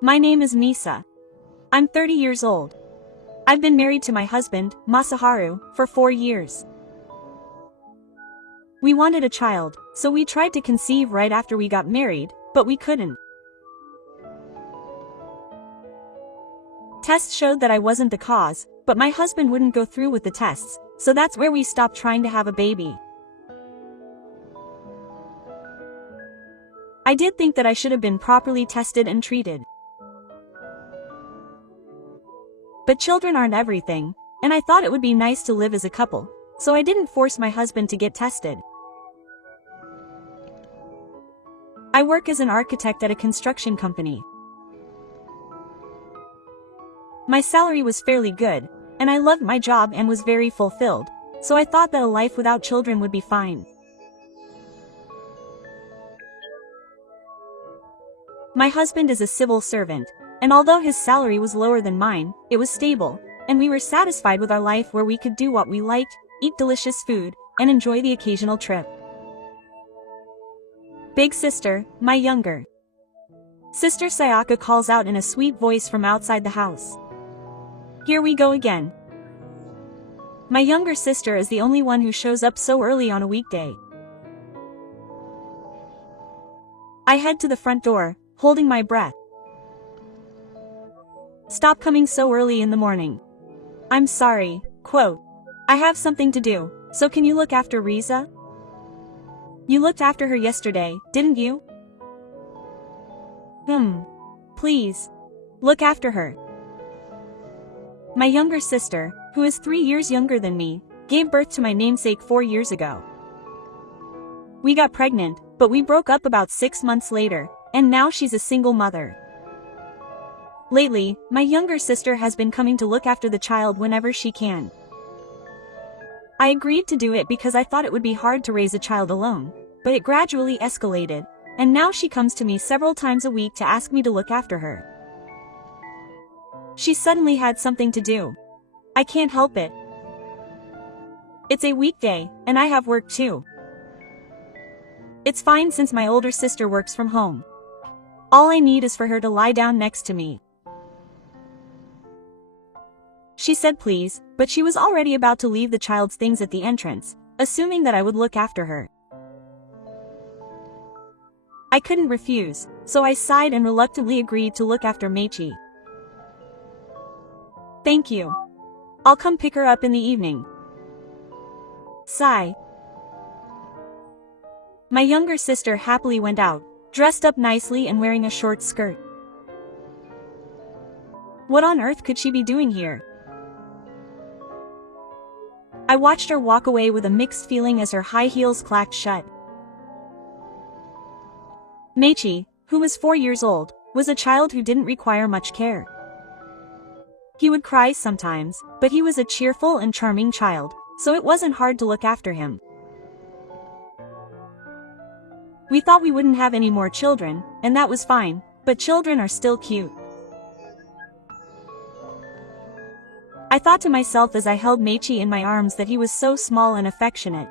My name is Misa. I'm 30 years old. I've been married to my husband, Masaharu, for 4 years. We wanted a child, so we tried to conceive right after we got married, but we couldn't. Tests showed that I wasn't the cause, but my husband wouldn't go through with the tests, so that's where we stopped trying to have a baby. I did think that I should have been properly tested and treated. But children aren't everything, and I thought it would be nice to live as a couple, so I didn't force my husband to get tested. I work as an architect at a construction company. My salary was fairly good, and I loved my job and was very fulfilled, so I thought that a life without children would be fine. My husband is a civil servant, and although his salary was lower than mine, it was stable, and we were satisfied with our life where we could do what we liked, eat delicious food, and enjoy the occasional trip. Big sister, my younger sister Sayaka calls out in a sweet voice from outside the house. Here we go again. My younger sister is the only one who shows up so early on a weekday. I head to the front door, holding my breath. Stop coming so early in the morning. I'm sorry, quote. I have something to do, so can you look after Riza? You looked after her yesterday, didn't you? Please. Look after her. My younger sister, who is 3 years younger than me, gave birth to my namesake 4 years ago. We got pregnant, but we broke up about 6 months later, and now she's a single mother. Lately, my younger sister has been coming to look after the child whenever she can. I agreed to do it because I thought it would be hard to raise a child alone, but it gradually escalated, and now she comes to me several times a week to ask me to look after her. She suddenly had something to do. I can't help it. It's a weekday, and I have work too. It's fine since my older sister works from home. All I need is for her to lie down next to me. She said please, but she was already about to leave the child's things at the entrance, assuming that I would look after her. I couldn't refuse, so I sighed and reluctantly agreed to look after Meichi. Thank you. I'll come pick her up in the evening. Sigh. My younger sister happily went out, dressed up nicely and wearing a short skirt. What on earth could she be doing here? I watched her walk away with a mixed feeling as her high heels clacked shut. Meichi, who was 4 years old, was a child who didn't require much care. He would cry sometimes, but he was a cheerful and charming child, so it wasn't hard to look after him. We thought we wouldn't have any more children, and that was fine, but children are still cute. I thought to myself as I held Meichi in my arms that he was so small and affectionate.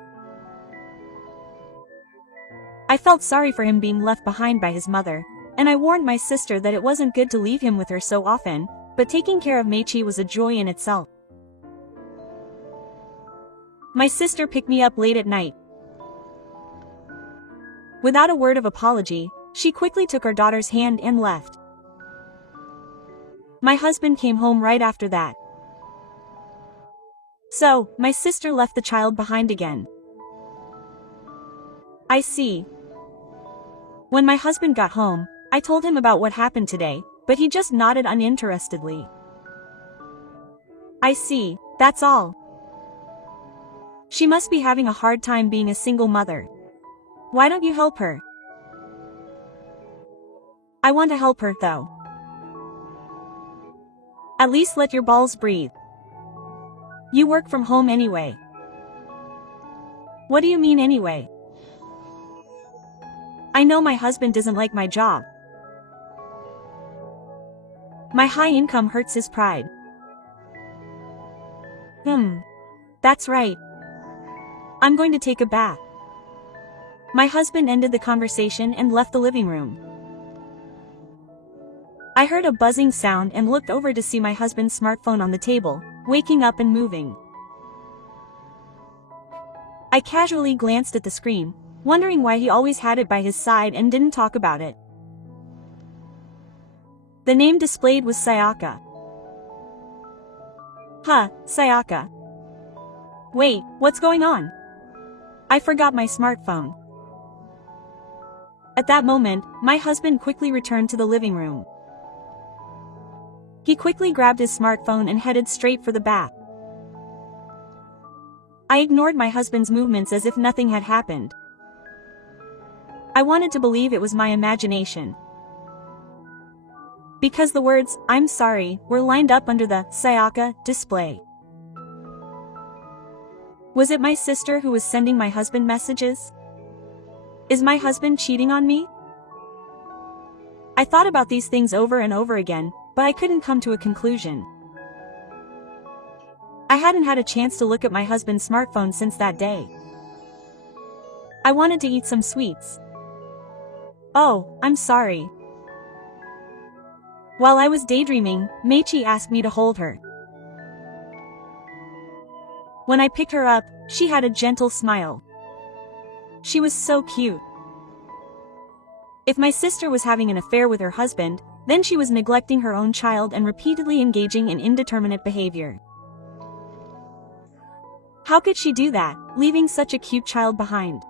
I felt sorry for him being left behind by his mother, and I warned my sister that it wasn't good to leave him with her so often, but taking care of Meichi was a joy in itself. My sister picked me up late at night. Without a word of apology, she quickly took our daughter's hand and left. My husband came home right after that. So, my sister left the child behind again. I see. When my husband got home, I told him about what happened today, but he just nodded uninterestedly. I see, that's all. She must be having a hard time being a single mother. Why don't you help her? I want to help her though. At least let your balls breathe. You work from home anyway. What do you mean anyway? I know my husband doesn't like my job. My high income hurts his pride. That's right. I'm going to take a bath. My husband ended the conversation and left the living room. I heard a buzzing sound and looked over to see my husband's smartphone on the table, waking up and moving. I casually glanced at the screen, wondering why he always had it by his side and didn't talk about it. The name displayed was Sayaka. Huh, Sayaka. Wait, what's going on? I forgot my smartphone. At that moment, my husband quickly returned to the living room. He quickly grabbed his smartphone and headed straight for the bath. I ignored my husband's movements as if nothing had happened. I wanted to believe it was my imagination. Because the words, "I'm sorry," were lined up under the Sayaka display. Was it my sister who was sending my husband messages? Is my husband cheating on me? I thought about these things over and over again, but I couldn't come to a conclusion. I hadn't had a chance to look at my husband's smartphone since that day. I wanted to eat some sweets. Oh, I'm sorry. While I was daydreaming, Meichi asked me to hold her. When I picked her up, she had a gentle smile. She was so cute. If my sister was having an affair with her husband, then she was neglecting her own child and repeatedly engaging in indeterminate behavior. How could she do that, leaving such a cute child behind?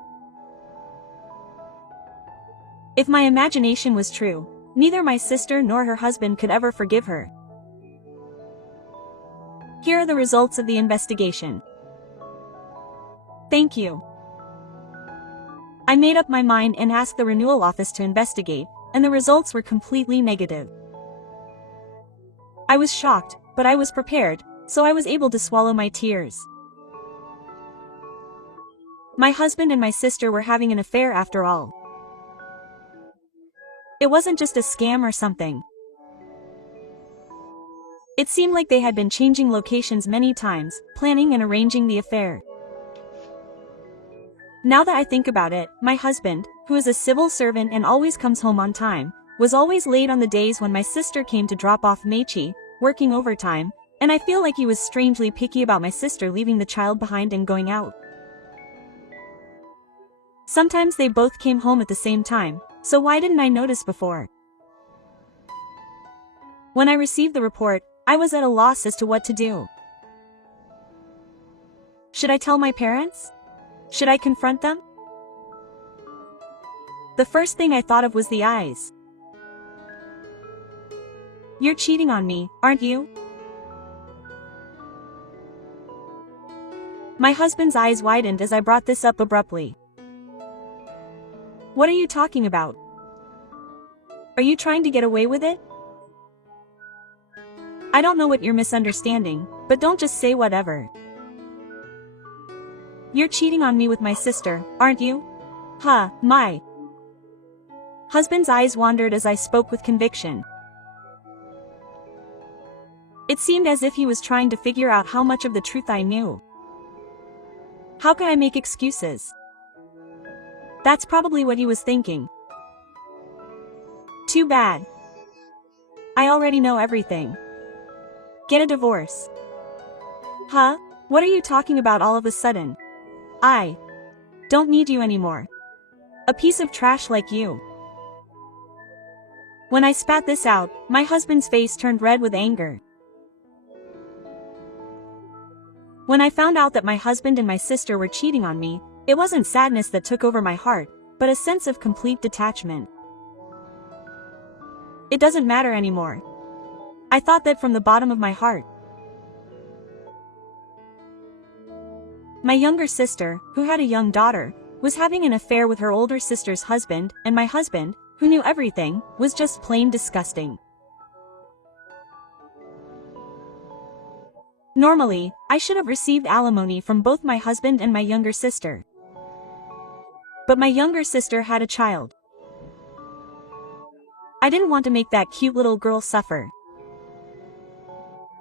If my imagination was true, neither my sister nor her husband could ever forgive her. Here are the results of the investigation. Thank you. I made up my mind and asked the renewal office to investigate, and the results were completely negative. I was shocked, but I was prepared, so I was able to swallow my tears. My husband and my sister were having an affair after all. It wasn't just a scam or something. It seemed like they had been changing locations many times, planning and arranging the affair. Now that I think about it, my husband, who is a civil servant and always comes home on time, was always late on the days when my sister came to drop off Meichi, working overtime, and I feel like he was strangely picky about my sister leaving the child behind and going out. Sometimes they both came home at the same time, so why didn't I notice before? When I received the report, I was at a loss as to what to do. Should I tell my parents? Should I confront them? The first thing I thought of was the eyes. You're cheating on me, aren't you? My husband's eyes widened as I brought this up abruptly. What are you talking about? Are you trying to get away with it? I don't know what you're misunderstanding, but don't just say whatever. You're cheating on me with my sister, aren't you? Huh, my husband's eyes wandered as I spoke with conviction. It seemed as if he was trying to figure out how much of the truth I knew. How could I make excuses? That's probably what he was thinking. Too bad. I already know everything. Get a divorce. Huh? What are you talking about all of a sudden? I don't need you anymore. A piece of trash like you. When I spat this out, my husband's face turned red with anger. When I found out that my husband and my sister were cheating on me, it wasn't sadness that took over my heart, but a sense of complete detachment. It doesn't matter anymore. I thought that from the bottom of my heart. My younger sister, who had a young daughter, was having an affair with her older sister's husband, and my husband, who knew everything, was just plain disgusting. Normally, I should have received alimony from both my husband and my younger sister. But my younger sister had a child. I didn't want to make that cute little girl suffer.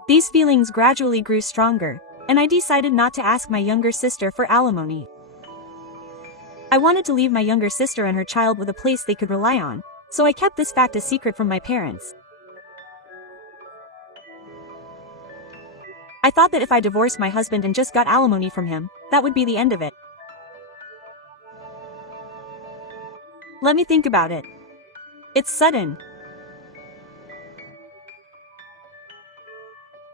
These feelings gradually grew stronger, and I decided not to ask my younger sister for alimony. I wanted to leave my younger sister and her child with a place they could rely on, so I kept this fact a secret from my parents. I thought that if I divorced my husband and just got alimony from him, that would be the end of it. Let me think about it. It's sudden.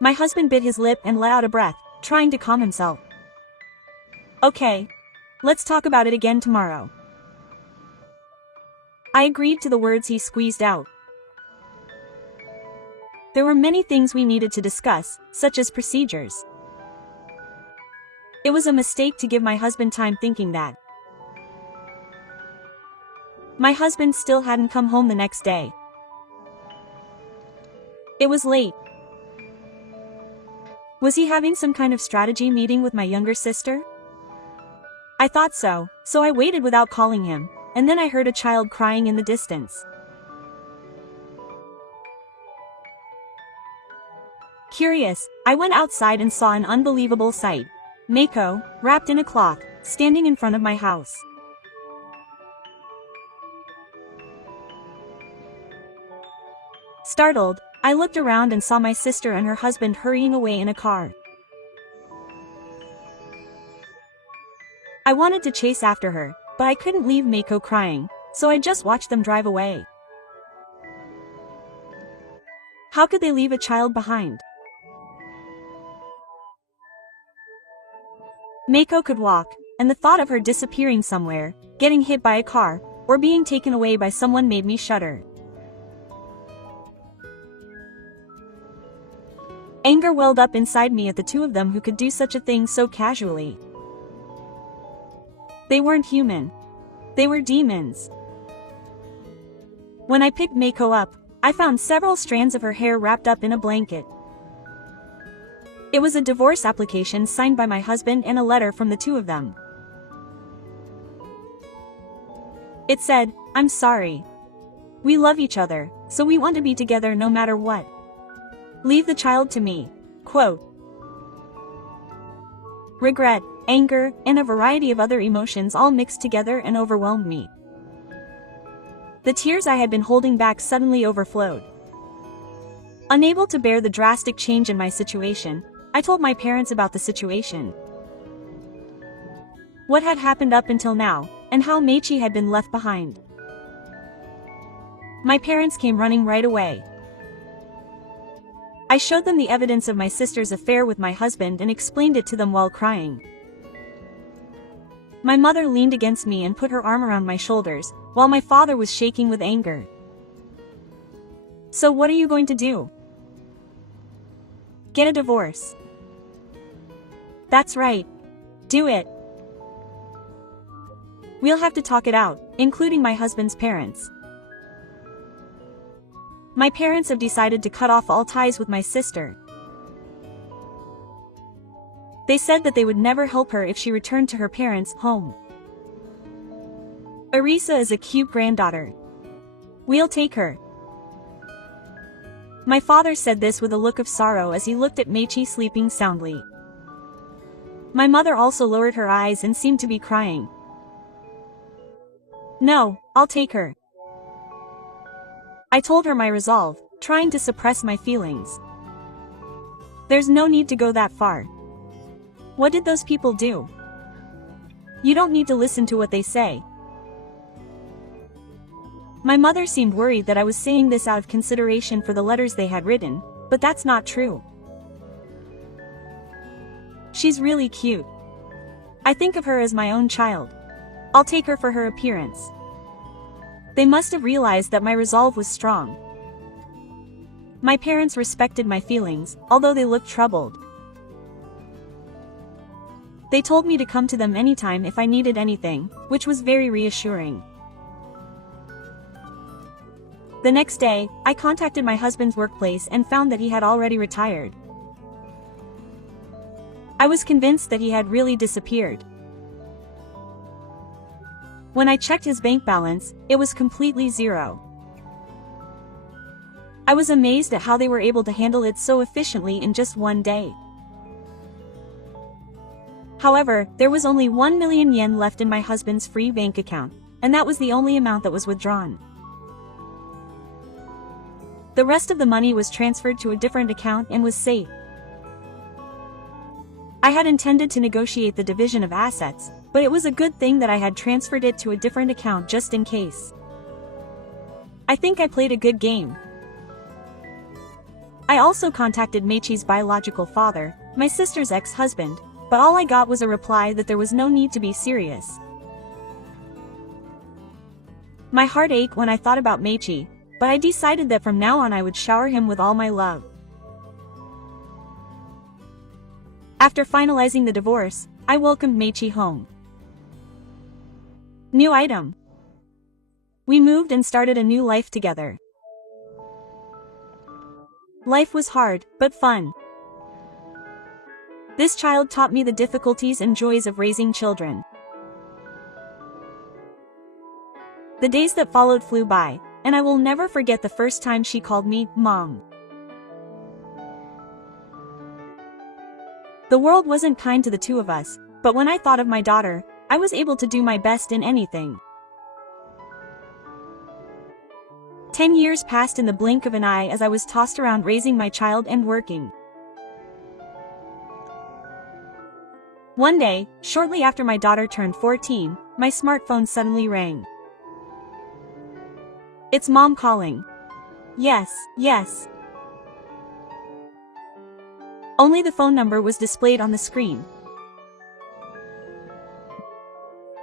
My husband bit his lip and let out a breath, trying to calm himself. Okay. Let's talk about it again tomorrow. I agreed to the words he squeezed out. There were many things we needed to discuss, such as procedures. It was a mistake to give my husband time thinking that. My husband still hadn't come home the next day. It was late. Was he having some kind of strategy meeting with my younger sister? I thought so I waited without calling him, and then I heard a child crying in the distance. Curious, I went outside and saw an unbelievable sight. Mako, wrapped in a cloth, standing in front of my house. Startled, I looked around and saw my sister and her husband hurrying away in a car. I wanted to chase after her, but I couldn't leave Mako crying, so I just watched them drive away. How could they leave a child behind? Mako could walk, and the thought of her disappearing somewhere, getting hit by a car, or being taken away by someone made me shudder. Anger welled up inside me at the two of them who could do such a thing so casually. They weren't human. They were demons. When I picked Mako up, I found several strands of her hair wrapped up in a blanket. It was a divorce application signed by my husband and a letter from the two of them. It said, "I'm sorry. We love each other, so we want to be together no matter what. Leave the child to me." Quote. Regret, anger, and a variety of other emotions all mixed together and overwhelmed me. The tears I had been holding back suddenly overflowed. Unable to bear the drastic change in my situation, I told my parents about the situation. What had happened up until now, and how Meichi had been left behind. My parents came running right away. I showed them the evidence of my sister's affair with my husband and explained it to them while crying. My mother leaned against me and put her arm around my shoulders, while my father was shaking with anger. "So what are you going to do? Get a divorce?" "That's right. Do it. We'll have to talk it out, including my husband's parents. My parents have decided to cut off all ties with my sister. They said that they would never help her if she returned to her parents' home. Arisa is a cute granddaughter. We'll take her." My father said this with a look of sorrow as he looked at Meichi sleeping soundly. My mother also lowered her eyes and seemed to be crying. "No, I'll take her." I told her my resolve, trying to suppress my feelings. "There's no need to go that far. What did those people do? You don't need to listen to what they say." My mother seemed worried that I was saying this out of consideration for the letters they had written, but that's not true. "She's really cute. I think of her as my own child. I'll take her for her appearance." They must have realized that my resolve was strong. My parents respected my feelings, although they looked troubled. They told me to come to them anytime if I needed anything, which was very reassuring. The next day, I contacted my husband's workplace and found that he had already retired. I was convinced that he had really disappeared. When I checked his bank balance, it was completely zero. I was amazed at how they were able to handle it so efficiently in just one day. However, there was only 1 million yen left in my husband's free bank account, and that was the only amount that was withdrawn. The rest of the money was transferred to a different account and was safe. I had intended to negotiate the division of assets, but it was a good thing that I had transferred it to a different account just in case. I think I played a good game. I also contacted Meichi's biological father, my sister's ex-husband, but all I got was a reply that there was no need to be serious. My heart ached when I thought about Meichi, but I decided that from now on I would shower him with all my love. After finalizing the divorce, I welcomed Meichi home. New item. We moved and started a new life together. Life was hard, but fun. This child taught me the difficulties and joys of raising children. The days that followed flew by, and I will never forget the first time she called me Mom. The world wasn't kind to the two of us, but when I thought of my daughter, I was able to do my best in anything. 10 years passed in the blink of an eye as I was tossed around raising my child and working. One day, shortly after my daughter turned 14, my smartphone suddenly rang. It's Mom calling. Yes, yes. Only the phone number was displayed on the screen.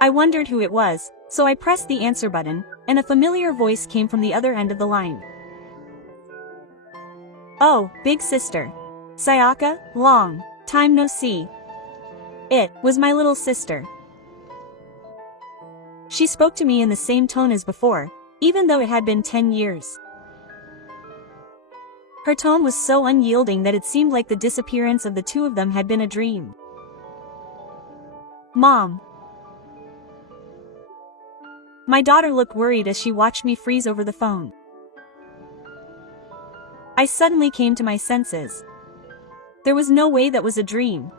I wondered who it was, so I pressed the answer button, and a familiar voice came from the other end of the line. Oh, big sister. Sayaka, long time no see. It was my little sister. She spoke to me in the same tone as before, even though it had been 10 years. Her tone was so unyielding that it seemed like the disappearance of the two of them had been a dream. Mom. My daughter looked worried as she watched me freeze over the phone. I suddenly came to my senses. There was no way that was a dream.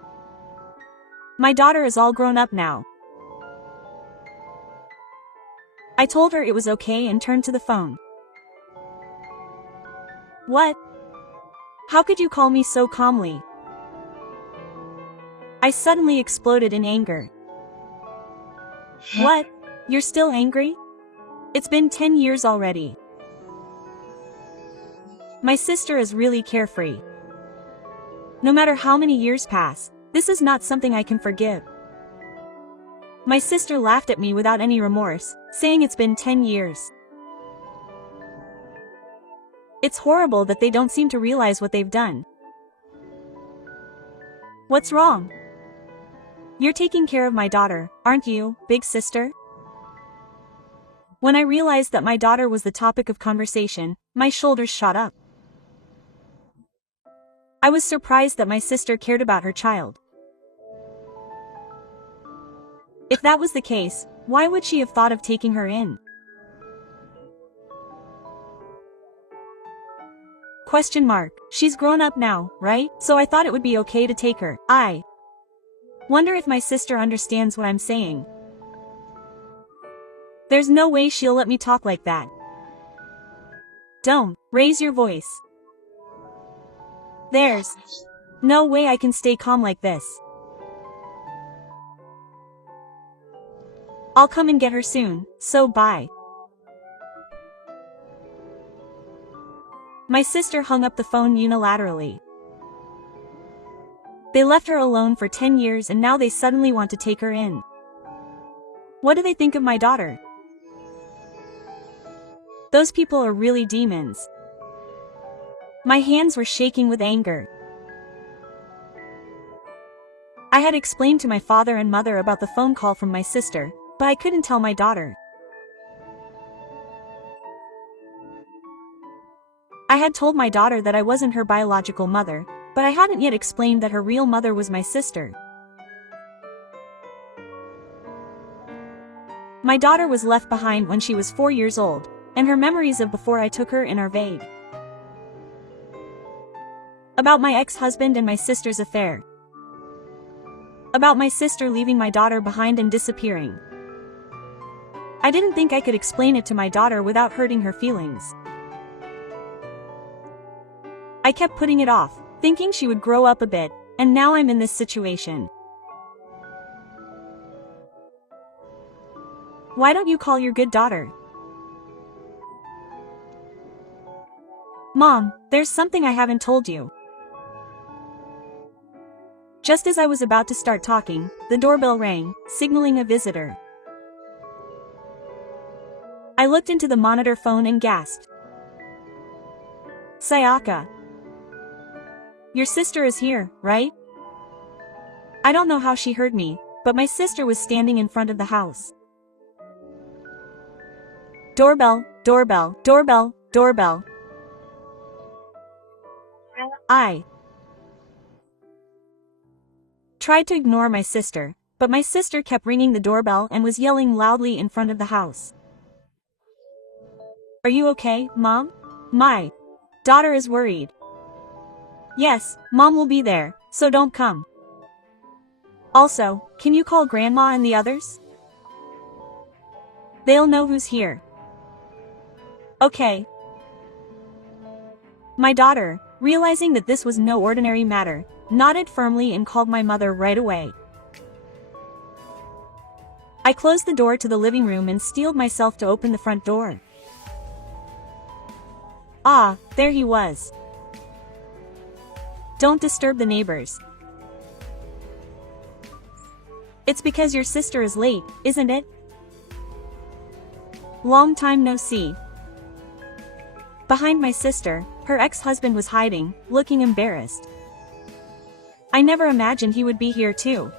My daughter is all grown up now. I told her it was okay and turned to the phone. What? How could you call me so calmly? I suddenly exploded in anger. What? You're still angry? It's been 10 years already. My sister is really carefree. No matter how many years pass, this is not something I can forgive. My sister laughed at me without any remorse, saying it's been 10 years. It's horrible that they don't seem to realize what they've done. What's wrong? You're taking care of my daughter, aren't you, big sister? When I realized that my daughter was the topic of conversation, my shoulders shot up. I was surprised that my sister cared about her child. If that was the case, why would she have thought of taking her in? Question mark. She's grown up now, right? So I thought it would be okay to take her. I wonder if my sister understands what I'm saying. There's no way she'll let me talk like that. Don't raise your voice. There's no way I can stay calm like this. I'll come and get her soon, so bye. My sister hung up the phone unilaterally. They left her alone for 10 years and now they suddenly want to take her in. What do they think of my daughter? Those people are really demons. My hands were shaking with anger. I had explained to my father and mother about the phone call from my sister, but I couldn't tell my daughter. I had told my daughter that I wasn't her biological mother, but I hadn't yet explained that her real mother was my sister. My daughter was left behind when she was 4 years old, and her memories of before I took her in are vague. About my ex-husband and my sister's affair. About my sister leaving my daughter behind and disappearing. I didn't think I could explain it to my daughter without hurting her feelings. I kept putting it off, thinking she would grow up a bit, and now I'm in this situation. Why don't you call your good daughter? Mom, there's something I haven't told you. Just as I was about to start talking, the doorbell rang, signaling a visitor. I looked into the monitor phone and gasped. Sayaka. Your sister is here, right? I don't know how she heard me, but my sister was standing in front of the house. Doorbell, doorbell, doorbell, doorbell. I tried to ignore my sister, but my sister kept ringing the doorbell and was yelling loudly in front of the house. Are you okay, Mom? My daughter is worried. Yes, Mom will be there, so don't come. Also, can you call Grandma and the others? They'll know who's here. Okay. My daughter, realizing that this was no ordinary matter, nodded firmly and called my mother right away. I closed the door to the living room and steeled myself to open the front door. Ah, there he was. Don't disturb the neighbors. It's because your sister is late, isn't it? Long time no see. Behind my sister, her ex-husband was hiding, looking embarrassed. I never imagined he would be here too.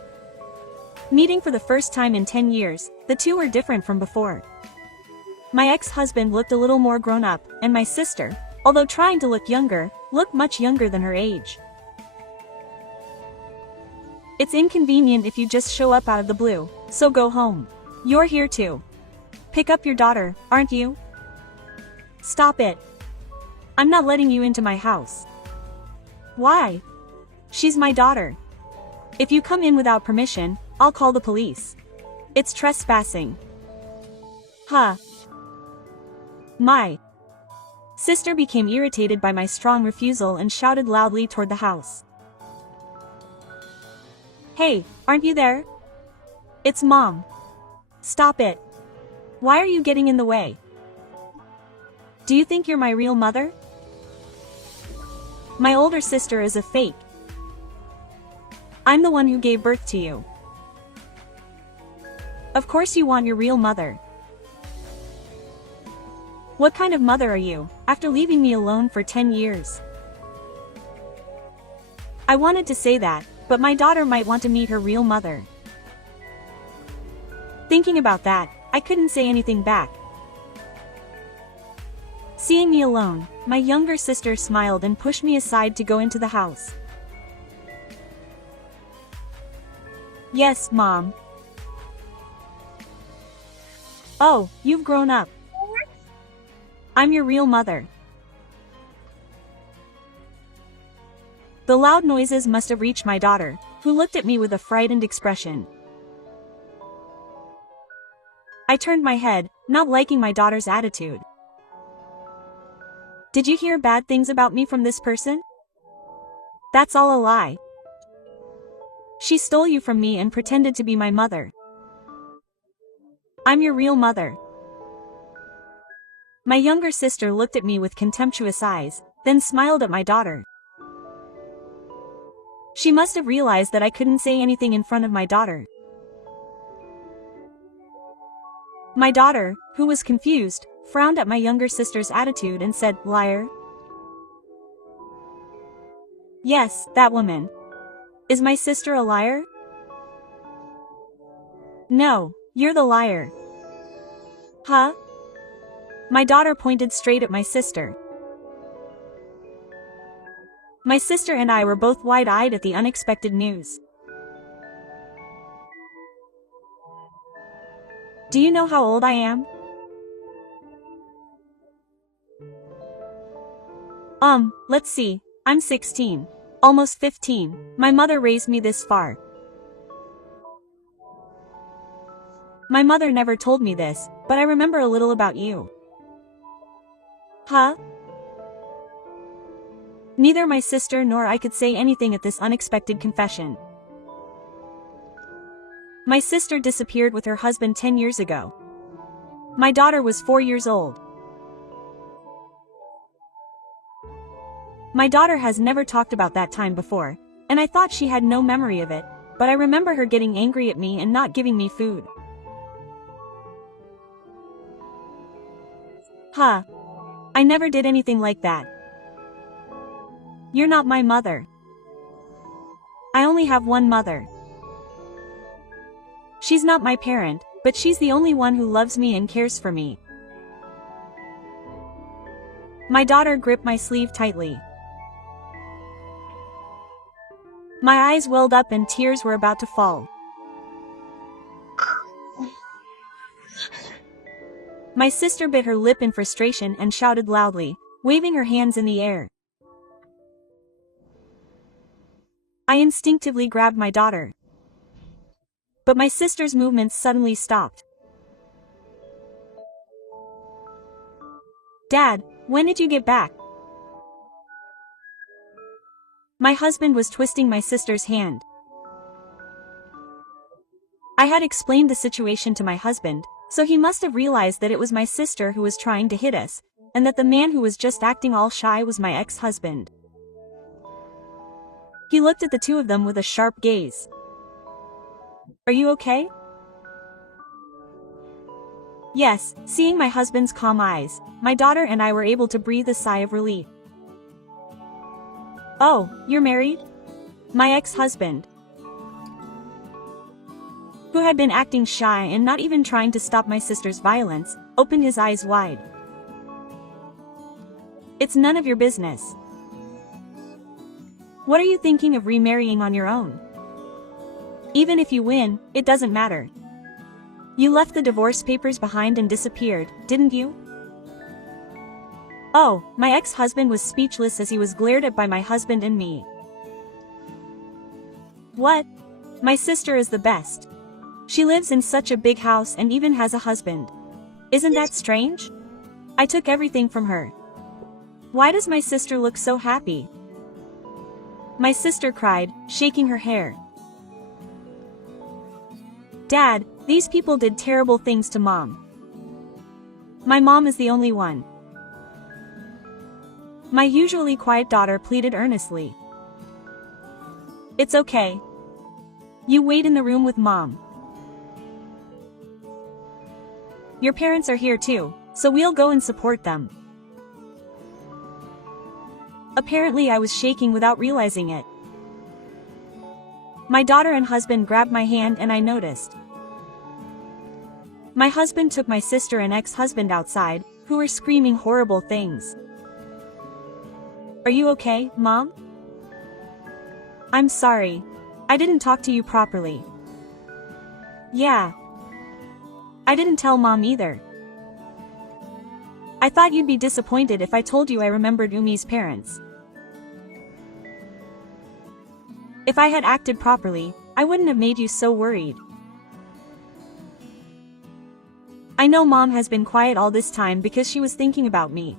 Meeting for the first time in 10 years, the two were different from before. My ex-husband looked a little more grown up, and my sister, although trying to look younger, looked much younger than her age. It's inconvenient if you just show up out of the blue, so go home. You're here too. Pick up your daughter, aren't you? Stop it. I'm not letting you into my house. Why? She's my daughter. If you come in without permission, I'll call the police. It's trespassing. Huh. My sister became irritated by my strong refusal and shouted loudly toward the house. Hey, aren't you there? It's Mom. Stop it. Why are you getting in the way? Do you think you're my real mother? My older sister is a fake. I'm the one who gave birth to you. Of course you want your real mother. What kind of mother are you, after leaving me alone for 10 years? I wanted to say that, but my daughter might want to meet her real mother. Thinking about that, I couldn't say anything back. Seeing me alone, my younger sister smiled and pushed me aside to go into the house. Yes, Mom. Oh, you've grown up. I'm your real mother. The loud noises must have reached my daughter, who looked at me with a frightened expression. I turned my head, not liking my daughter's attitude. Did you hear bad things about me from this person? That's all a lie. She stole you from me and pretended to be my mother. I'm your real mother. My younger sister looked at me with contemptuous eyes, then smiled at my daughter. She must have realized that I couldn't say anything in front of my daughter. My daughter, who was confused, frowned at my younger sister's attitude and said, "Liar." Yes, that woman. Is my sister a liar? No, you're the liar. Huh? My daughter pointed straight at my sister. My sister and I were both wide-eyed at the unexpected news. Do you know how old I am? Let's see, I'm 16. Almost 15. My mother raised me this far. My mother never told me this, but I remember a little about you. Huh? Neither my sister nor I could say anything at this unexpected confession. My sister disappeared with her husband 10 years ago. My daughter was 4 years old. My daughter has never talked about that time before, and I thought she had no memory of it, but I remember her getting angry at me and not giving me food. Huh. I never did anything like that. You're not my mother. I only have one mother. She's not my parent, but she's the only one who loves me and cares for me. My daughter gripped my sleeve tightly. My eyes welled up and tears were about to fall. My sister bit her lip in frustration and shouted loudly, waving her hands in the air. I instinctively grabbed my daughter. But my sister's movements suddenly stopped. Dad, when did you get back? My husband was twisting my sister's hand. I had explained the situation to my husband, so he must have realized that it was my sister who was trying to hit us, and that the man who was just acting all shy was my ex-husband. He looked at the two of them with a sharp gaze. Are you okay? Yes, seeing my husband's calm eyes, my daughter and I were able to breathe a sigh of relief. Oh, you're married? My ex-husband, who had been acting shy and not even trying to stop my sister's violence, opened his eyes wide. It's none of your business. What are you thinking of remarrying on your own? Even if you win, it doesn't matter. You left the divorce papers behind and disappeared, didn't you? Oh, my ex-husband was speechless as he was glared at by my husband and me. What? My sister is the best. She lives in such a big house and even has a husband. Isn't that strange? I took everything from her. Why does my sister look so happy? My sister cried, shaking her hair. Dad, these people did terrible things to Mom. My mom is the only one. My usually quiet daughter pleaded earnestly. It's okay. You wait in the room with Mom. Your parents are here too, so we'll go and support them. Apparently I was shaking without realizing it. My daughter and husband grabbed my hand and I noticed. My husband took my sister and ex-husband outside, who were screaming horrible things. Are you okay, Mom? I'm sorry. I didn't talk to you properly. Yeah. I didn't tell Mom either. I thought you'd be disappointed if I told you I remembered Umi's parents. If I had acted properly, I wouldn't have made you so worried. I know Mom has been quiet all this time because she was thinking about me.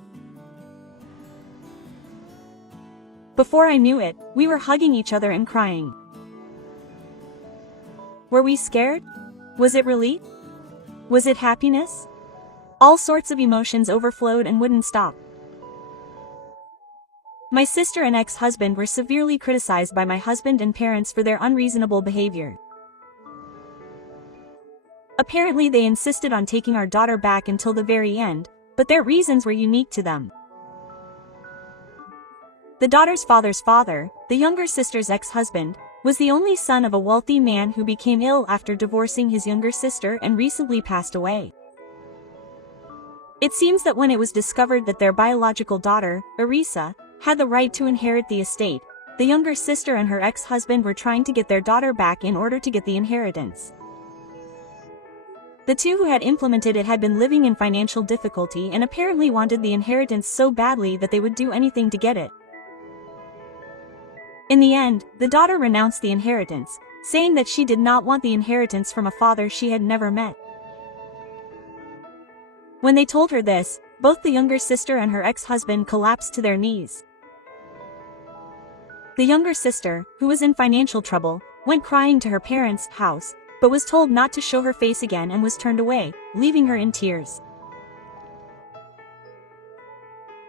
Before I knew it, we were hugging each other and crying. Were we scared? Was it relief? Was it happiness? All sorts of emotions overflowed and wouldn't stop. My sister and ex-husband were severely criticized by my husband and parents for their unreasonable behavior. Apparently they insisted on taking our daughter back until the very end, but their reasons were unique to them. The daughter's father's father, the younger sister's ex-husband, was the only son of a wealthy man who became ill after divorcing his younger sister and recently passed away. It seems that when it was discovered that their biological daughter, Arisa, had the right to inherit the estate, the younger sister and her ex-husband were trying to get their daughter back in order to get the inheritance. The two who had implemented it had been living in financial difficulty and apparently wanted the inheritance so badly that they would do anything to get it. In the end, the daughter renounced the inheritance, saying that she did not want the inheritance from a father she had never met. When they told her this, both the younger sister and her ex-husband collapsed to their knees. The younger sister, who was in financial trouble, went crying to her parents' house, but was told not to show her face again and was turned away, leaving her in tears.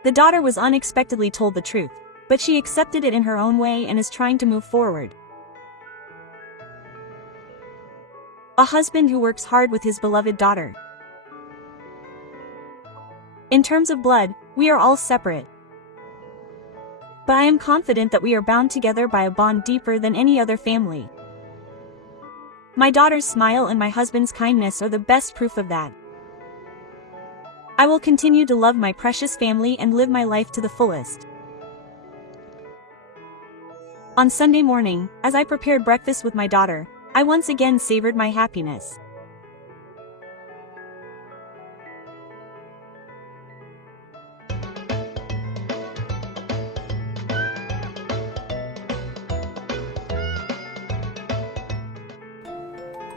The daughter was unexpectedly told the truth, but she accepted it in her own way and is trying to move forward. A husband who works hard with his beloved daughter. In terms of blood, we are all separate. But I am confident that we are bound together by a bond deeper than any other family. My daughter's smile and my husband's kindness are the best proof of that. I will continue to love my precious family and live my life to the fullest. On Sunday morning, as I prepared breakfast with my daughter, I once again savored my happiness.「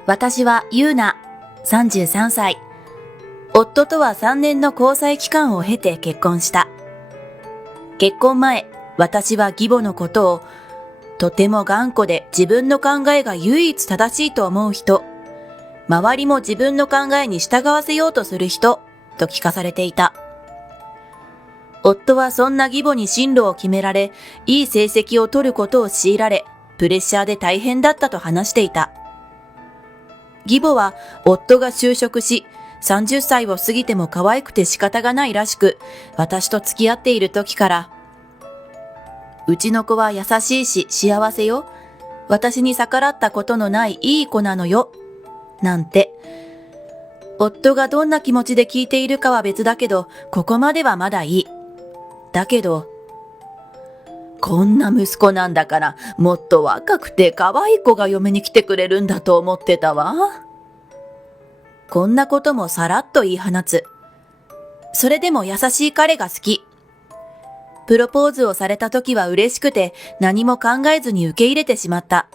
私はゆうな、33歳。夫とは3年の交際期間を経て結婚した。結婚前、私は義母のことを、とても頑固で自分の考えが唯一正しいと思う人、周りも自分の考えに従わせようとする人、と聞かされていた。夫はそんな義母に進路を決められ、いい成績を取ることを強いられ、プレッシャーで大変だったと話していた。義母は夫が就職し、30歳を過ぎても可愛くて仕方がないらしく、私と付き合っている時から、うちの子は優しいし幸せよ。私に逆らったことのないいい子なのよ。なんて。夫がどんな気持ちで聞いているかは別だけど、ここまではまだいい。だけど、こんな息子なんだから、もっと若くて可愛い子が嫁に来てくれるんだと思ってたわ。こんなこともさらっと言い放つ。それでも優しい彼が好き。プロポーズをされた時は嬉しくて何も考えずに受け入れてしまった。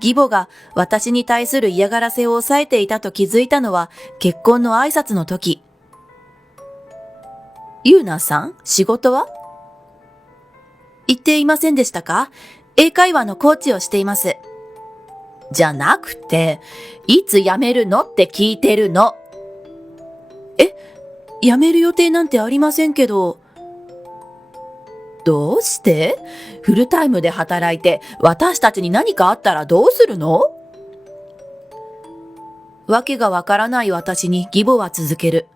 義母が私に対する嫌がらせを抑えていたと気づいたのは結婚の挨拶の時。ゆうなさん、仕事は？言っていませんでしたか？英会話のコーチをしています。じゃなくて、いつ辞めるのって聞いてるの。辞める予定なんてありませんけど。どうして？フルタイムで働いて私たちに何かあったらどうするの？わけがわからない私に義母は続ける。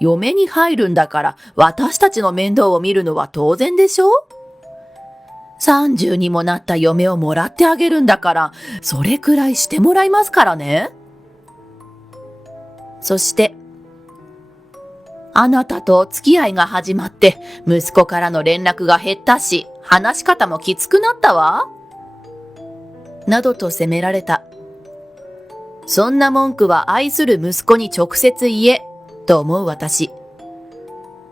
嫁に入るんだから私たちの面倒を見るのは当然でしょ？30にもなった嫁をもらってあげるんだから、それくらいしてもらいますからね。そして、あなたとお付き合いが始まって、息子からの連絡が減ったし、話し方もきつくなったわ。などと責められた。そんな文句は愛する息子に直接言え、と思う私。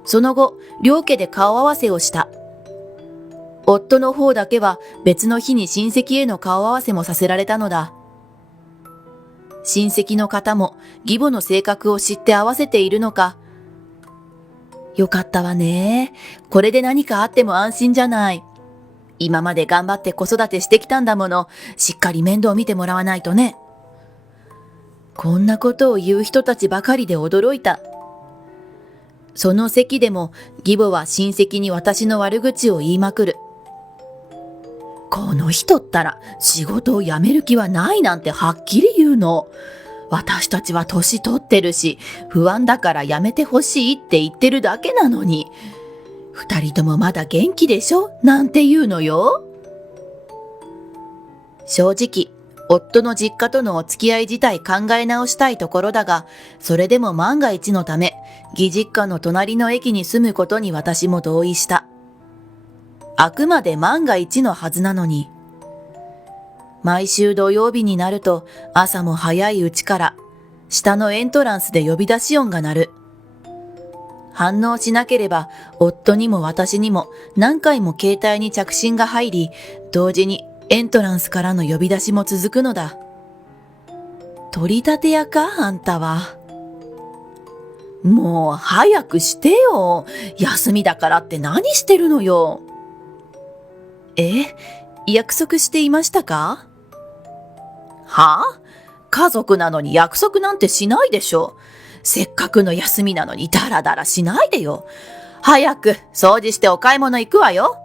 その後、両家で顔合わせをした。夫の方だけは別の日に親戚への顔合わせもさせられたのだ。親戚の方も義母の性格を知って合わせているのか。よかったわね。これで何かあっても安心じゃない。今まで頑張って子育てしてきたんだもの、しっかり面倒見てもらわないとね。こんなことを言う人たちばかりで驚いた。その席でも義母は親戚に私の悪口を言いまくる。この人ったら仕事を辞める気はないなんてはっきり言うの。私たちは年取ってるし、不安だから辞めてほしいって言ってるだけなのに、二人ともまだ元気でしょなんて言うのよ。正直、夫の実家とのお付き合い自体考え直したいところだが、それでも万が一のため、義実家の隣の駅に住むことに私も同意した。あくまで万が一のはずなのに。毎週土曜日になると朝も早いうちから下のエントランスで呼び出し音が鳴る。反応しなければ夫にも私にも何回も携帯に着信が入り、同時にエントランスからの呼び出しも続くのだ。取り立て屋かあんたは。もう早くしてよ。休みだからって何してるのよ。約束していましたか？はあ？家族なのに約束なんてしないでしょ。せっかくの休みなのにダラダラしないでよ。早く掃除してお買い物行くわよ。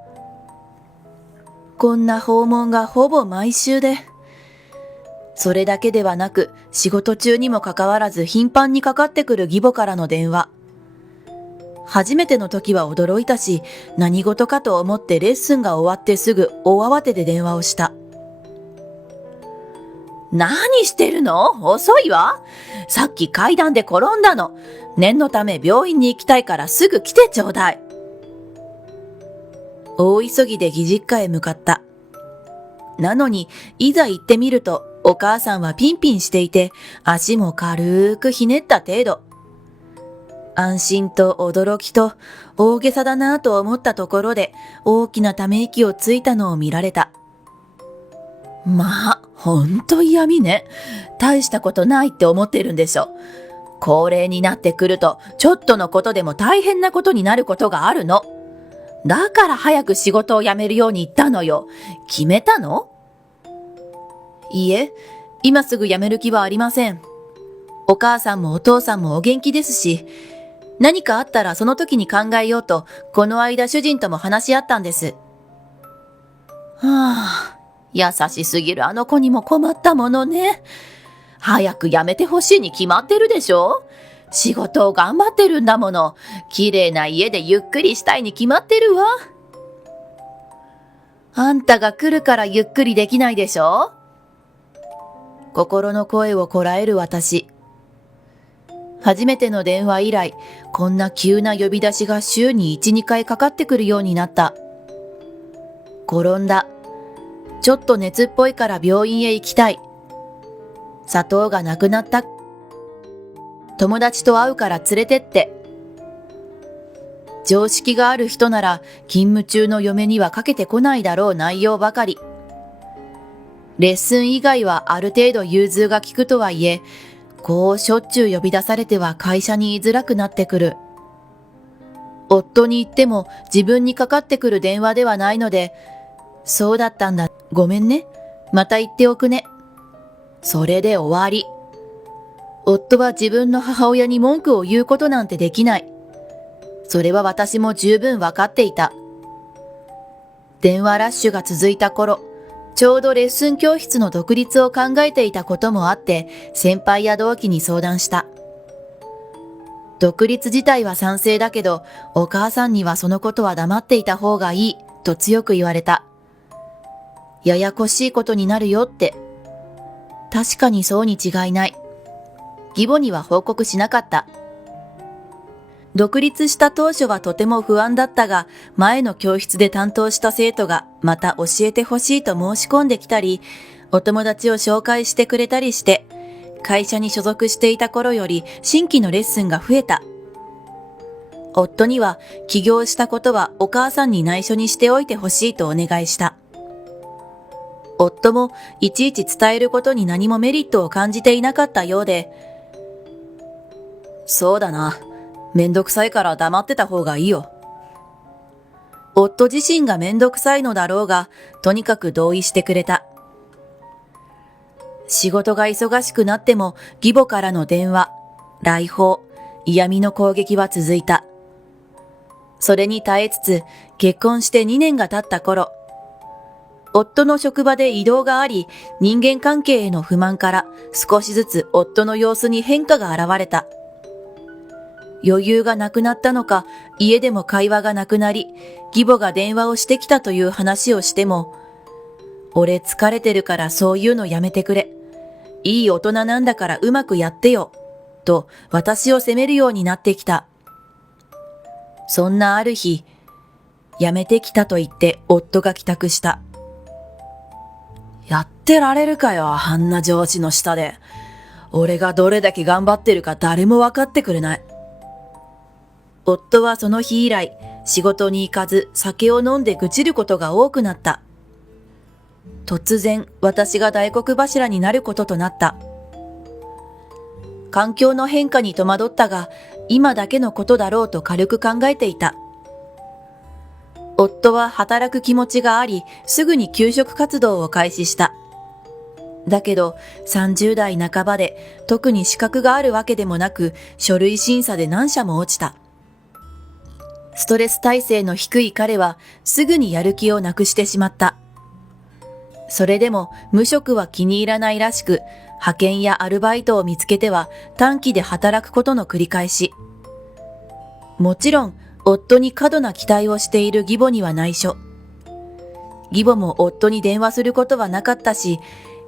こんな訪問がほぼ毎週で。それだけではなく、仕事中にもかかわらず頻繁にかかってくる義母からの電話。初めての時は驚いたし、何事かと思ってレッスンが終わってすぐ大慌てで電話をした。何してるの？遅いわ。さっき階段で転んだの。念のため病院に行きたいからすぐ来てちょうだい。大急ぎで義実家へ向かった。なのに、いざ行ってみると、お母さんはピンピンしていて、足も軽くひねった程度。安心と驚きと大げさだなぁと思ったところで、大きなため息をついたのを見られた。まあ、ほんと嫌味ね。大したことないって思ってるんでしょ。高齢になってくると、ちょっとのことでも大変なことになることがあるの。だから早く仕事を辞めるように言ったのよ。決めたの？いいえ、今すぐ辞める気はありません。お母さんもお父さんもお元気ですし、何かあったらその時に考えようと、この間主人とも話し合ったんです。はぁ、優しすぎるあの子にも困ったものね。早く辞めてほしいに決まってるでしょ。仕事を頑張ってるんだもの。綺麗な家でゆっくりしたいに決まってるわ。あんたが来るからゆっくりできないでしょ。心の声をこらえる私。初めての電話以来、こんな急な呼び出しが週に1、2回かかってくるようになった。転んだ。ちょっと熱っぽいから病院へ行きたい。砂糖がなくなった。友達と会うから連れてって。常識がある人なら勤務中の嫁にはかけてこないだろう内容ばかり。レッスン以外はある程度融通が利くとはいえ、こうしょっちゅう呼び出されては会社に居づらくなってくる。夫に言っても自分にかかってくる電話ではないので、そうだったんだ。ごめんね。また言っておくね。それで終わり。夫は自分の母親に文句を言うことなんてできない。それは私も十分わかっていた。電話ラッシュが続いた頃、ちょうどレッスン教室の独立を考えていたこともあって、先輩や同期に相談した。独立自体は賛成だけど、お母さんにはそのことは黙っていた方がいい、と強く言われた。ややこしいことになるよって。確かにそうに違いない。義母には報告しなかった。独立した当初はとても不安だったが、前の教室で担当した生徒がまた教えてほしいと申し込んできたり、お友達を紹介してくれたりして、会社に所属していた頃より新規のレッスンが増えた。夫には起業したことはお母さんに内緒にしておいてほしいとお願いした。夫もいちいち伝えることに何もメリットを感じていなかったようで、そうだな。めんどくさいから黙ってた方がいいよ。夫自身がめんどくさいのだろうが、とにかく同意してくれた。仕事が忙しくなっても、義母からの電話、来訪、嫌味の攻撃は続いた。それに耐えつつ、結婚して2年が経った頃、夫の職場で異動があり、人間関係への不満から少しずつ夫の様子に変化が現れた。余裕がなくなったのか、家でも会話がなくなり、義母が電話をしてきたという話をしても、俺疲れてるからそういうのやめてくれ。いい大人なんだからうまくやってよ。と私を責めるようになってきた。そんなある日、やめてきたと言って夫が帰宅した。やってられるかよ、あんな上司の下で。俺がどれだけ頑張ってるか誰も分かってくれない。夫はその日以来、仕事に行かず酒を飲んで愚痴ることが多くなった。突然、私が大黒柱になることとなった。環境の変化に戸惑ったが、今だけのことだろうと軽く考えていた。夫は働く気持ちがあり、すぐに求職活動を開始した。だけど、30代半ばで特に資格があるわけでもなく、書類審査で何社も落ちた。ストレス耐性の低い彼は、すぐにやる気をなくしてしまった。それでも、無職は気に入らないらしく、派遣やアルバイトを見つけては短期で働くことの繰り返し。もちろん、夫に過度な期待をしている義母には内緒。義母も夫に電話することはなかったし、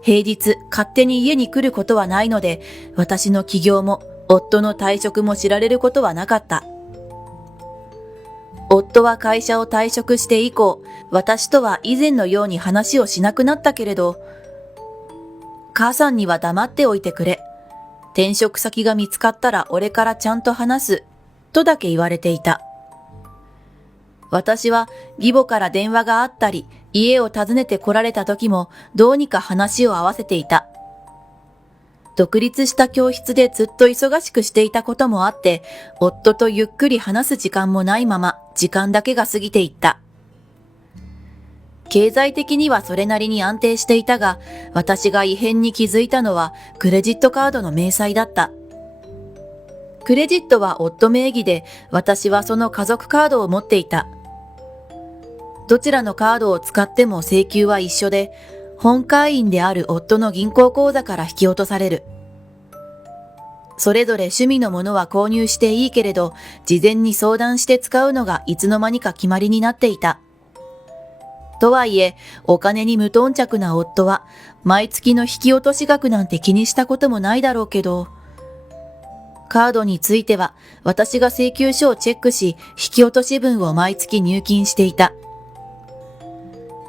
平日勝手に家に来ることはないので、私の起業も夫の退職も知られることはなかった。夫は会社を退職して以降、私とは以前のように話をしなくなったけれど、母さんには黙っておいてくれ。転職先が見つかったら俺からちゃんと話す。とだけ言われていた。私は義母から電話があったり、家を訪ねて来られた時もどうにか話を合わせていた。独立した教室でずっと忙しくしていたこともあって、夫とゆっくり話す時間もないまま時間だけが過ぎていった。経済的にはそれなりに安定していたが、私が異変に気づいたのはクレジットカードの明細だった。クレジットは夫名義で、私はその家族カードを持っていた。どちらのカードを使っても請求は一緒で、本会員である夫の銀行口座から引き落とされる。それぞれ趣味のものは購入していいけれど、事前に相談して使うのがいつの間にか決まりになっていた。とはいえ、お金に無頓着な夫は、毎月の引き落とし額なんて気にしたこともないだろうけど、カードについては、私が請求書をチェックし、引き落とし分を毎月入金していた。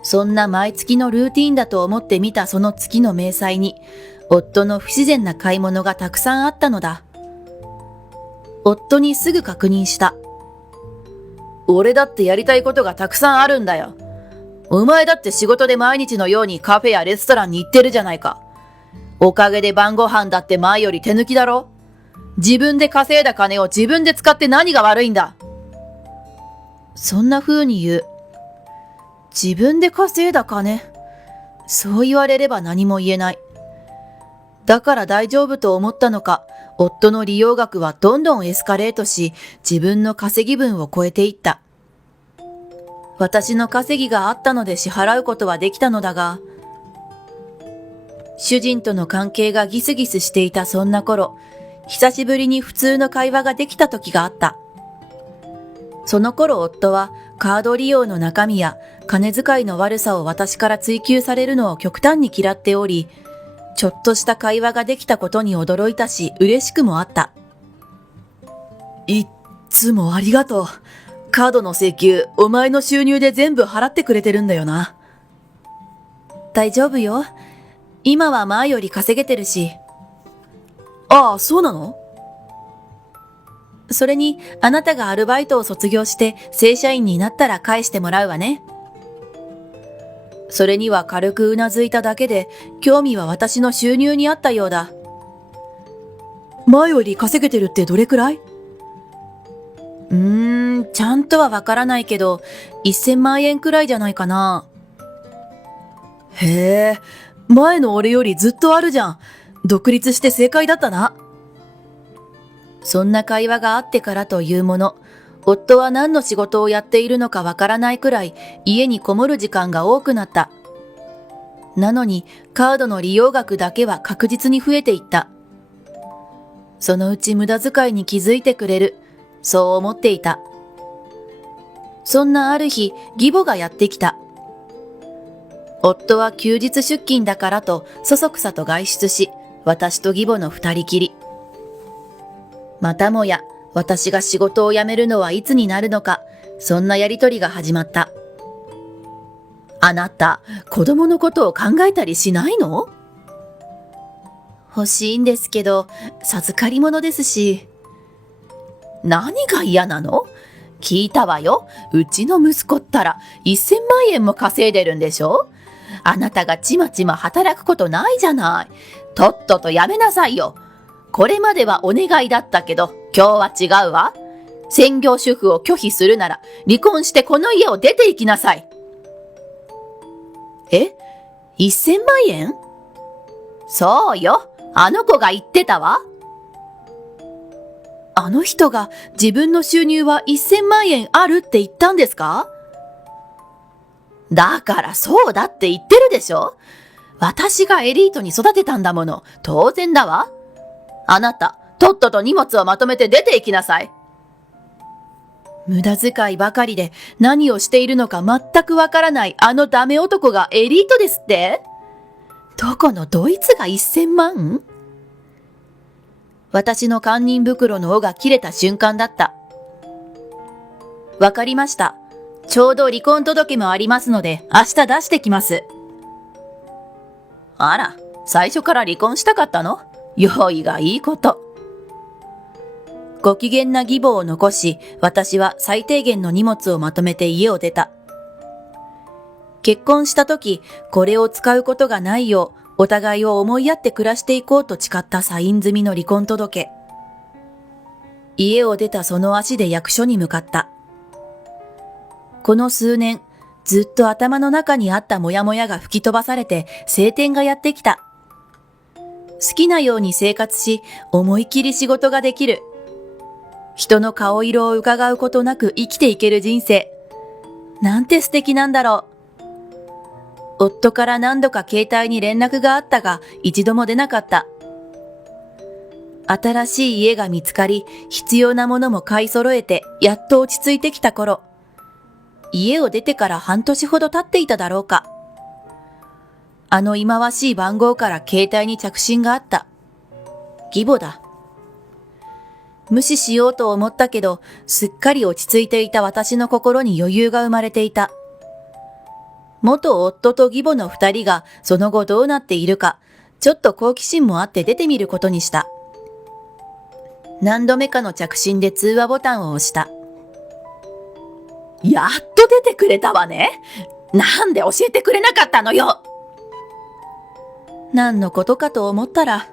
そんな毎月のルーティーンだと思って見たその月の明細に、夫の不自然な買い物がたくさんあったのだ。夫にすぐ確認した。俺だってやりたいことがたくさんあるんだよ。お前だって仕事で毎日のようにカフェやレストランに行ってるじゃないか。おかげで晩ご飯だって前より手抜きだろ。自分で稼いだ金を自分で使って何が悪いんだ。そんな風に言う。自分で稼いだ金。そう言われれば何も言えない。だから大丈夫と思ったのか、夫の利用額はどんどんエスカレートし、自分の稼ぎ分を超えていった。私の稼ぎがあったので支払うことはできたのだが、主人との関係がギスギスしていたそんな頃、久しぶりに普通の会話ができた時があった。その頃夫はカード利用の中身や金遣いの悪さを私から追求されるのを極端に嫌っており、ちょっとした会話ができたことに驚いたし嬉しくもあった。いっつもありがとう。カードの請求、お前の収入で全部払ってくれてるんだよな。大丈夫よ。今は前より稼げてるし。ああ、そうなの？それに、あなたがアルバイトを卒業して正社員になったら返してもらうわね。それには軽くうなずいただけで、興味は私の収入にあったようだ。前より稼げてるってどれくらい？ちゃんとはわからないけど、1000万円くらいじゃないかな。へえ、前の俺よりずっとあるじゃん。独立して正解だったな。そんな会話があってからというもの、夫は何の仕事をやっているのかわからないくらい家にこもる時間が多くなった。なのにカードの利用額だけは確実に増えていった。そのうち無駄遣いに気づいてくれる、そう思っていた。そんなある日、義母がやってきた。夫は休日出勤だからとそそくさと外出し、私と義母の二人きり。またもや、私が仕事を辞めるのはいつになるのか、そんなやりとりが始まった。あなた、子供のことを考えたりしないの？欲しいんですけど、授かり物ですし。何が嫌なの？聞いたわよ。うちの息子ったら1000万円も稼いでるんでしょ？あなたがちまちま働くことないじゃない。とっととやめなさいよ。これまではお願いだったけど、今日は違うわ。専業主婦を拒否するなら離婚してこの家を出て行きなさい。え ?1000 万円？そうよ。あの子が言ってたわ。あの人が自分の収入は1000万円あるって言ったんですか？だからそうだって言ってるでしょ。私がエリートに育てたんだもの。当然だわ。あなた、とっとと荷物をまとめて出て行きなさい。無駄遣いばかりで何をしているのか全くわからないあのダメ男がエリートですって？どこのドイツが1000万？私の堪忍袋の緒が切れた瞬間だった。わかりました。ちょうど離婚届もありますので明日出してきます。あら、最初から離婚したかったの？用意がいいこと。ご機嫌な義母を残し、私は最低限の荷物をまとめて家を出た。結婚した時、これを使うことがないよう、お互いを思いやって暮らしていこうと誓ったサイン済みの離婚届。家を出たその足で役所に向かった。この数年、ずっと頭の中にあったモヤモヤが吹き飛ばされて晴天がやってきた。好きなように生活し、思い切り仕事ができる。人の顔色を伺うことなく生きていける人生。なんて素敵なんだろう。夫から何度か携帯に連絡があったが、一度も出なかった。新しい家が見つかり、必要なものも買い揃えて、やっと落ち着いてきた頃。家を出てから半年ほど経っていただろうか。あの忌まわしい番号から携帯に着信があった。義母だ。無視しようと思ったけど、すっかり落ち着いていた私の心に余裕が生まれていた。元夫と義母の二人がその後どうなっているか、ちょっと好奇心もあって出てみることにした。何度目かの着信で通話ボタンを押した。やっと出てくれたわね。なんで教えてくれなかったのよ。何のことかと思ったら、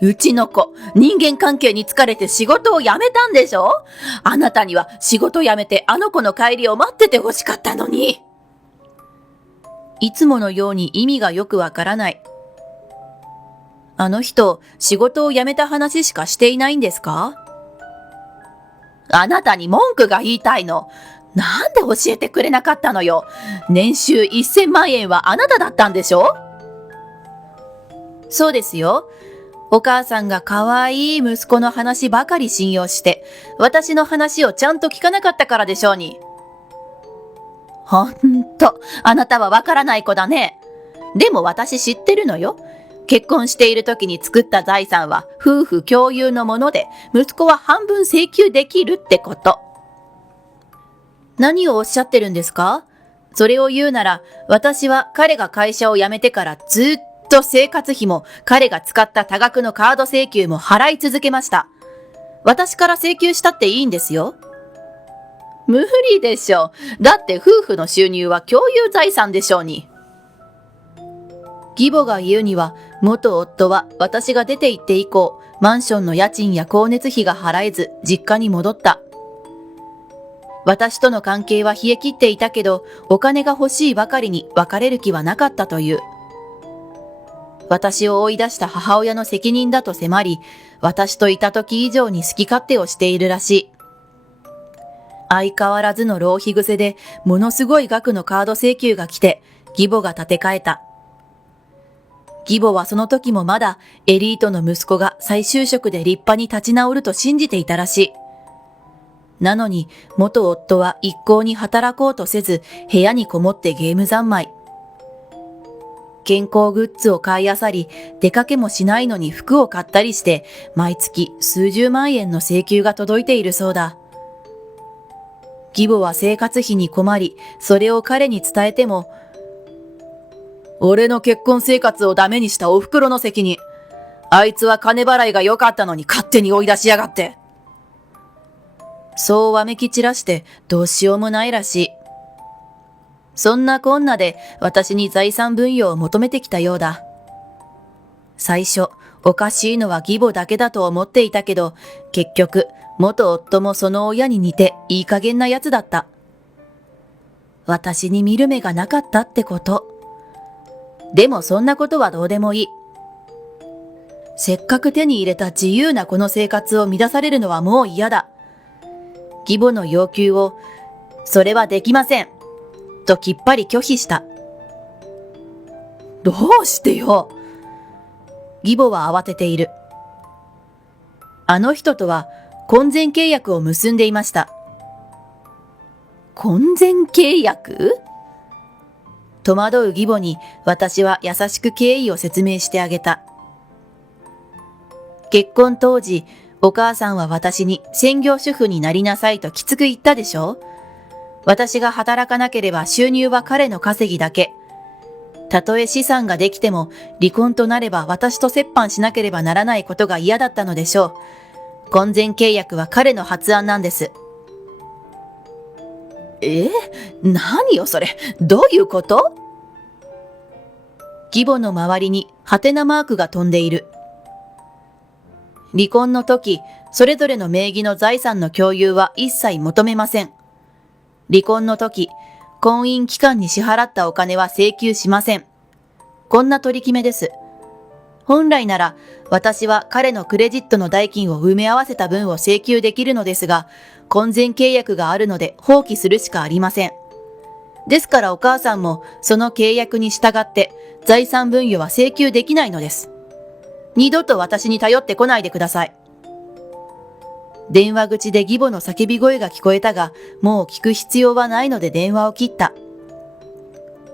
うちの子、人間関係に疲れて仕事を辞めたんでしょ？あなたには仕事辞めてあの子の帰りを待ってて欲しかったのに。いつものように意味がよくわからない。あの人、仕事を辞めた話しかしていないんですか？あなたに文句が言いたいの。なんで教えてくれなかったのよ。年収1000万円はあなただったんでしょ？そうですよ。お母さんが可愛い息子の話ばかり信用して、私の話をちゃんと聞かなかったからでしょうに。ほんと、あなたはわからない子だね。でも私知ってるのよ。結婚している時に作った財産は夫婦共有のもので、息子は半分請求できるってこと。何をおっしゃってるんですか？それを言うなら、私は彼が会社を辞めてからずっと生活費も彼が使った多額のカード請求も払い続けました。私から請求したっていいんですよ。無理でしょ。だって夫婦の収入は共有財産でしょうに。義母が言うには、元夫は私が出て行って以降、マンションの家賃や光熱費が払えず実家に戻った。私との関係は冷え切っていたけど、お金が欲しいばかりに別れる気はなかったという。私を追い出した母親の責任だと迫り、私といた時以上に好き勝手をしているらしい。相変わらずの浪費癖で、ものすごい額のカード請求が来て、義母が立て替えた。義母はその時もまだエリートの息子が再就職で立派に立ち直ると信じていたらしい。なのに元夫は一向に働こうとせず部屋にこもってゲーム三昧。健康グッズを買い漁り、出かけもしないのに服を買ったりして毎月数十万円の請求が届いているそうだ。義母は生活費に困り、それを彼に伝えても、俺の結婚生活をダメにしたお袋の責任。あいつは金払いが良かったのに勝手に追い出しやがって。そうわめき散らしてどうしようもないらしい。そんなこんなで私に財産分与を求めてきたようだ。最初、おかしいのは義母だけだと思っていたけど、結局、元夫もその親に似ていい加減なやつだった。私に見る目がなかったってこと。でもそんなことはどうでもいい。せっかく手に入れた自由なこの生活を乱されるのはもう嫌だ。義母の要求を、それはできません。ときっぱり拒否した。どうしてよ。義母は慌てている。あの人とは婚前契約を結んでいました。婚前契約？戸惑う義母に私は優しく経緯を説明してあげた。結婚当時、お母さんは私に専業主婦になりなさいときつく言ったでしょ？私が働かなければ収入は彼の稼ぎだけ。たとえ資産ができても離婚となれば私と折半しなければならないことが嫌だったのでしょう。婚前契約は彼の発案なんです。何よそれ、どういうこと？義母の周りにハテナマークが飛んでいる。離婚の時、それぞれの名義の財産の共有は一切求めません。離婚の時、婚姻期間に支払ったお金は請求しません。こんな取り決めです。本来なら、私は彼のクレジットの代金を埋め合わせた分を請求できるのですが、婚前契約があるので放棄するしかありません。ですからお母さんもその契約に従って財産分与は請求できないのです。二度と私に頼ってこないでください。電話口で義母の叫び声が聞こえたが、もう聞く必要はないので電話を切った。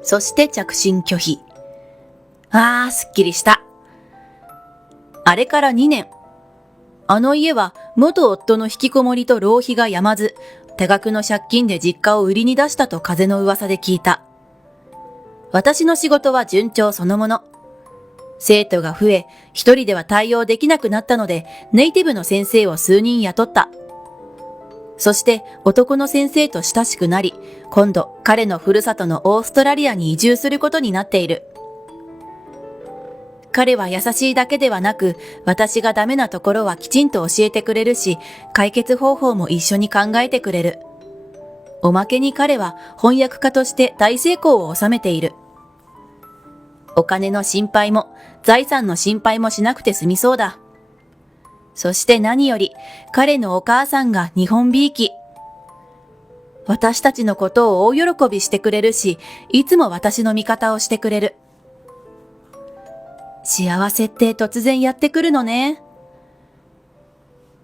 そして着信拒否。すっきりした。あれから2年。あの家は元夫の引きこもりと浪費がやまず、多額の借金で実家を売りに出したと風の噂で聞いた。私の仕事は順調そのもの。生徒が増え、一人では対応できなくなったので、ネイティブの先生を数人雇った。そして男の先生と親しくなり、今度彼のふるさとのオーストラリアに移住することになっている。彼は優しいだけではなく、私がダメなところはきちんと教えてくれるし、解決方法も一緒に考えてくれる。おまけに彼は翻訳家として大成功を収めている。お金の心配も財産の心配もしなくて済みそうだ。そして何より彼のお母さんが日本びいき。私たちのことを大喜びしてくれるし、いつも私の味方をしてくれる。幸せって突然やってくるのね。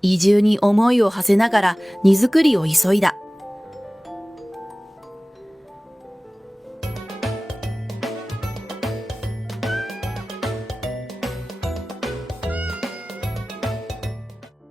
移住に思いを馳せながら荷造りを急いだ。